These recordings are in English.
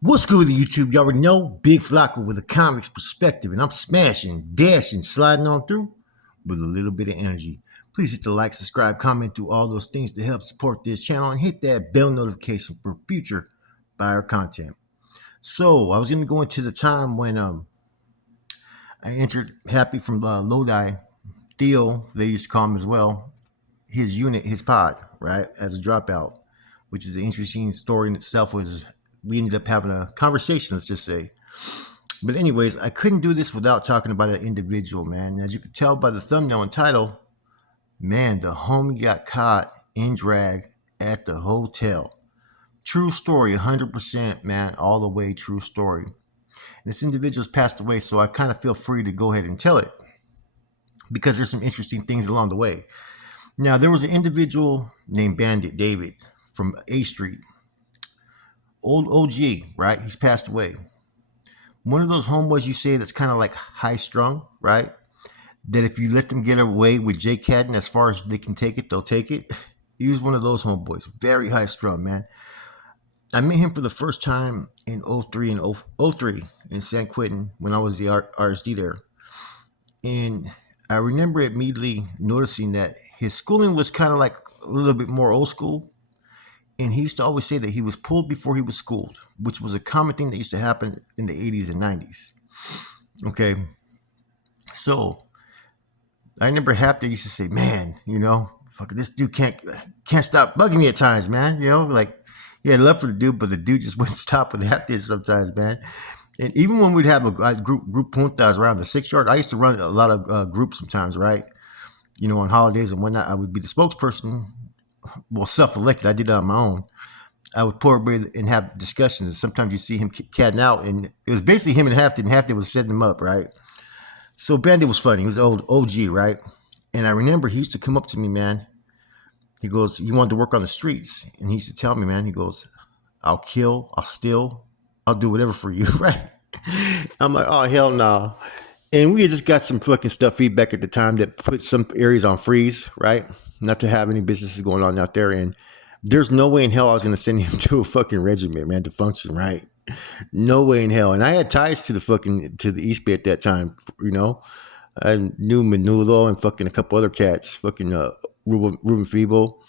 What's good with YouTube? You already know, Big Flocka with a comics perspective, and I'm smashing, dashing, sliding on through with a little bit of energy. Please hit the like, subscribe, comment, do all those things to help support this channel, and hit that bell notification for future buyer content. So I was going to go into the time when I entered Happy from Lodi, Theo, they used to call him as well, his unit, his pod, right, as a dropout, which is an interesting story in itself. Was we ended up having a conversation, let's just say. But anyways, I couldn't do this without talking about an individual, man. As you can tell by the thumbnail and title, man, the homie got caught in drag at the hotel. True story, 100%, man, all the way true story. And this individual's passed away, so I kind of feel free to go ahead and tell it because there's some interesting things along the way. Now, there was an individual named Bandit David from A Street. Old OG, right? He's passed away. One of those homeboys you say that's kind of like high strung, right? That if you let them get away with J Cadden as far as they can take it, they'll take it. He was one of those homeboys, very high strung, man. I met him for the first time in 03 and 03 in San Quentin when I was the RSD there. And I remember immediately noticing that his schooling was kind of like a little bit more old school. And he used to always say that he was pulled before he was schooled, which was a common thing that used to happen in the 80s and 90s. Okay. So I remember Hapter used to say, man, fuck, this dude can't stop bugging me at times, man. Like he had love for the dude, but the dude just wouldn't stop with Hapter sometimes, man. And even when we'd have a group puntas around the 6 yard, I used to run a lot of groups sometimes, right? On holidays and whatnot, I would be the spokesperson. Well, self-elected. I did that on my own. I would pull everybody and have discussions, and sometimes you see him catting out, and it was basically him and Hafton. And Hafton was setting him up, right? So Bandit was funny. He was old OG, right? And I remember he used to come up to me, man. He goes, "You wanted to work on the streets," and he used to tell me, man. He goes, "I'll kill, I'll steal, I'll do whatever for you," right? I'm like, "Oh hell no!" And we had just got some fucking stuff feedback at the time that put some areas on freeze, right? Not to have any businesses going on out there. And there's no way in hell I was going to send him to a fucking regiment, man, to function, right? No way in hell. And I had ties to the East Bay at that time, I knew Menudo and fucking a couple other cats, fucking Ruben Feeble.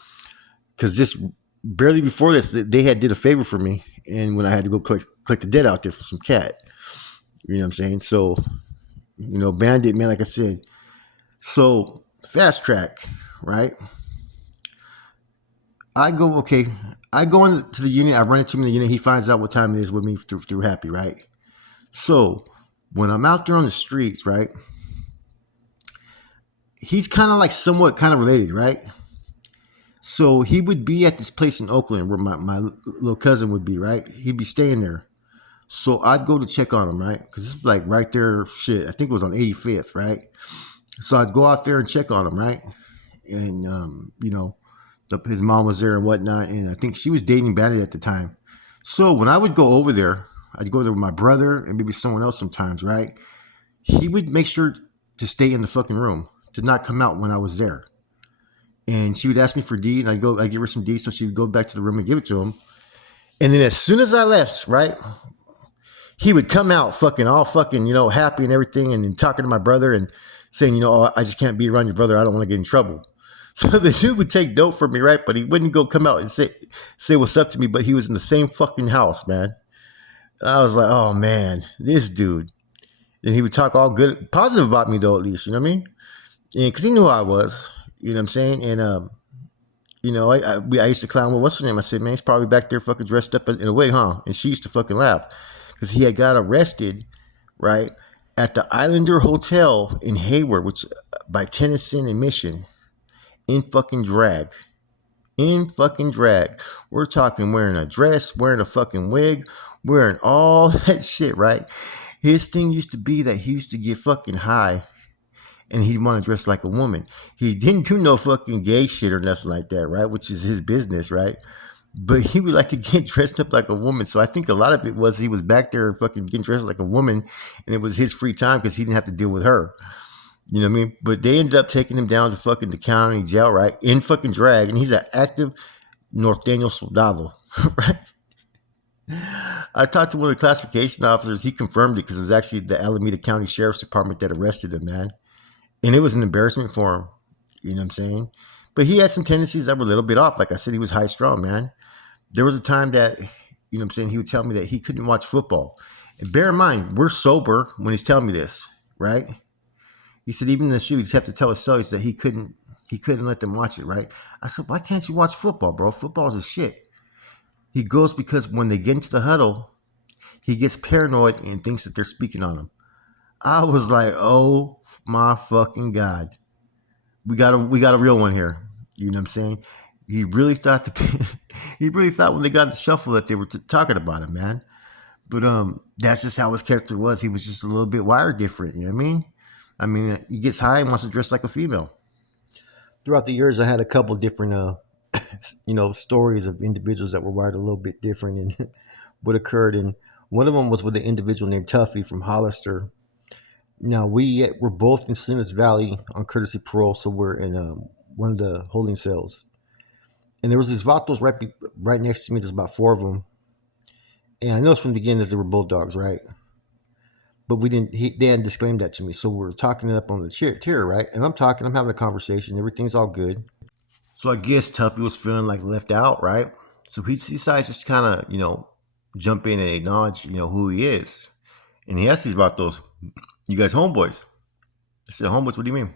Because just barely before this, they had did a favor for me. And when I had to go collect the debt out there for some cat, you know what I'm saying? So, Bandit, man, like I said. So, fast track. Right? I go into the unit. I run into him in the unit. He finds out what time it is with me through Happy, right? So when I'm out there on the streets, right? He's kind of like somewhat kind of related, right? So he would be at this place in Oakland where my little cousin would be, right? He'd be staying there. So I'd go to check on him, right? Because it's like right there, shit. I think it was on 85th, right? So I'd go out there and check on him, right? And, his mom was there and whatnot. And I think she was dating Bandit at the time. So when I would go over there, I'd go there with my brother and maybe someone else sometimes, right? He would make sure to stay in the fucking room, to not come out when I was there. And she would ask me for D, and I'd give her some D, so she would go back to the room and give it to him. And then as soon as I left, right, he would come out fucking all fucking, happy and everything, and then talking to my brother and saying, "Oh, I just can't be around your brother. I don't want to get in trouble." So the dude would take dope from me, right? But he wouldn't come out and say what's up to me, but he was in the same fucking house, man. And I was like, oh man, this dude. And he would talk all good, positive about me though, at least, you know what I mean? And because he knew who I was, you know what I'm saying? And, I used to clown with, what's her name? I said, man, he's probably back there fucking dressed up in a way, huh? And she used to fucking laugh because he had got arrested, right, at the Islander Hotel in Hayward, which by Tennyson and Mission. In fucking drag. We're talking wearing a dress, wearing a fucking wig, wearing all that shit, right? His thing used to be that he used to get fucking high and he'd want to dress like a woman. He didn't do no fucking gay shit or nothing like that, right? Which is his business, right? But he would like to get dressed up like a woman. So I think a lot of it was he was back there fucking getting dressed like a woman and it was his free time because he didn't have to deal with her. You know what I mean? But they ended up taking him down to fucking the county jail, right? In fucking drag. And he's an active Norteno Soldado, right? I talked to one of the classification officers. He confirmed it because it was actually the Alameda County Sheriff's Department that arrested him, man. And it was an embarrassment for him. You know what I'm saying? But he had some tendencies that were a little bit off. Like I said, he was high strung, man. There was a time that, you know what I'm saying, he would tell me that he couldn't watch football. And bear in mind, we're sober when he's telling me this, right? He said even in the shoe, he'd have to tell his cellies that he couldn't let them watch it, right? I said, why can't you watch football, bro? Football's a shit. He goes because when they get into the huddle, he gets paranoid and thinks that they're speaking on him. I was like, oh my fucking God. We got a real one here. You know what I'm saying? He really thought he really thought when they got the shuffle that they were talking about him, man. But that's just how his character was. He was just a little bit wired different. You know what I mean? I mean, he gets high and wants to dress like a female. Throughout the years, I had a couple different, stories of individuals that were wired a little bit different and what occurred. And one of them was with an individual named Tuffy from Hollister. Now we were both in Salinas Valley on courtesy parole, so we're in one of the holding cells. And there was these vatos right next to me. There's about four of them, and I noticed from the beginning that they were bulldogs, right? But we didn't. They hadn't disclaimed that to me, so we were talking up on the tier, right? And I'm talking, I'm having a conversation, everything's all good. So I guess Tuffy was feeling like left out, right? So he decides just kind of, jump in and acknowledge, who he is. And he asked these vatos, "You guys homeboys?" I said, "Homeboys, what do you mean?"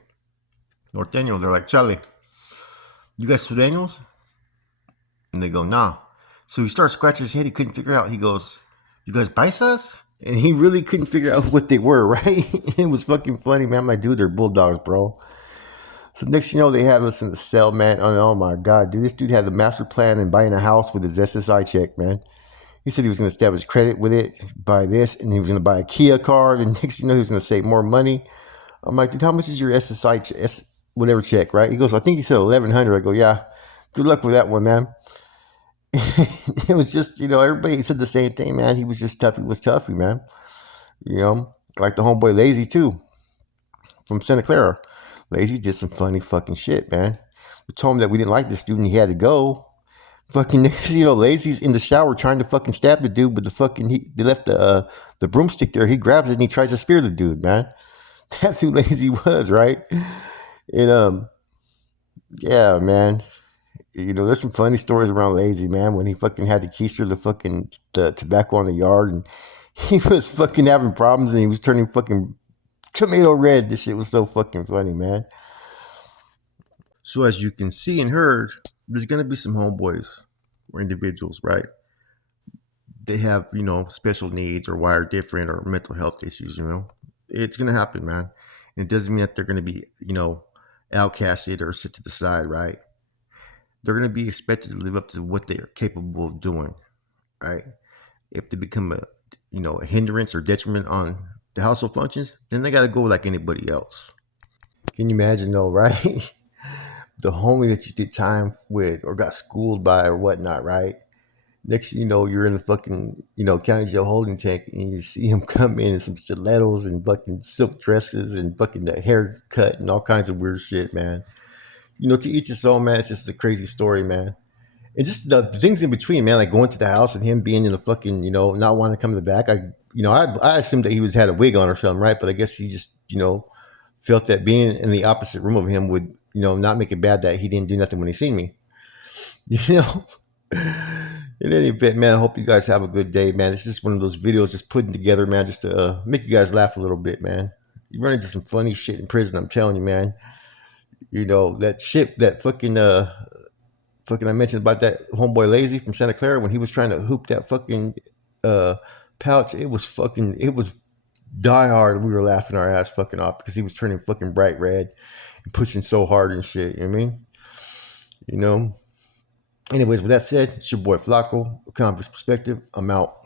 "Norteno." They're like, "Charlie, you guys Sureños?" And they go, "Nah." So he starts scratching his head. He couldn't figure out. He goes, "You guys paisas?" And he really couldn't figure out what they were, right? It was fucking funny, man. I'm like, dude, they're bulldogs, bro. So next thing you know, they have us in the cell, man. Oh my God, dude. This dude had the master plan and buying a house with his SSI check, man. He said he was going to establish credit with it, buy this, and he was going to buy a Kia car. And next thing you know, he was going to save more money. I'm like, dude, how much is your SSI whatever check, right? He goes, I think he said 1,100. I go, yeah, good luck with that one, man. It was just, everybody said the same thing, man. He was just tough. He was toughy, man. Like the homeboy Lazy too, from Santa Clara. Lazy did some funny fucking shit, man. We told him that we didn't like this student. He had to go. Fucking, Lazy's in the shower trying to fucking stab the dude, but they left the broomstick there. He grabs it and he tries to spear the dude, man. That's who Lazy was, right? And yeah, man. There's some funny stories around Lazy, man, when he fucking had to keister the tobacco on the yard and he was fucking having problems and he was turning fucking tomato red. This shit was so fucking funny, man. So as you can see and heard, there's gonna be some homeboys or individuals, right? They have, special needs or wired different or mental health issues. It's gonna happen, man. And it doesn't mean that they're gonna be, outcasted or sit to the side, right? They're gonna be expected to live up to what they are capable of doing, right? If they become a hindrance or detriment on the household functions, then they gotta go like anybody else. Can you imagine though, right? The homie that you did time with or got schooled by or whatnot, right? Next thing you know, you're in the fucking, county jail holding tank and you see him come in some stilettos and fucking silk dresses and fucking the haircut and all kinds of weird shit, man. To each his own, man. It's just a crazy story, man. And just the things in between, man, like going to the house and him being in the fucking, not wanting to come to the back. I assumed that he had a wig on or something, right? But I guess he just, felt that being in the opposite room of him would, not make it bad that he didn't do nothing when he seen me. You know? In any event, man, I hope you guys have a good day, man. It's just one of those videos just putting together, man, just to make you guys laugh a little bit, man. You run into some funny shit in prison, I'm telling you, man. That shit, that fucking I mentioned about that homeboy Lazy from Santa Clara when he was trying to hoop that fucking pouch. It was die hard. We were laughing our ass fucking off because he was turning fucking bright red and pushing so hard and shit. You know what I mean? Anyways, with that said, it's your boy Flacco, Converse Perspective. I'm out.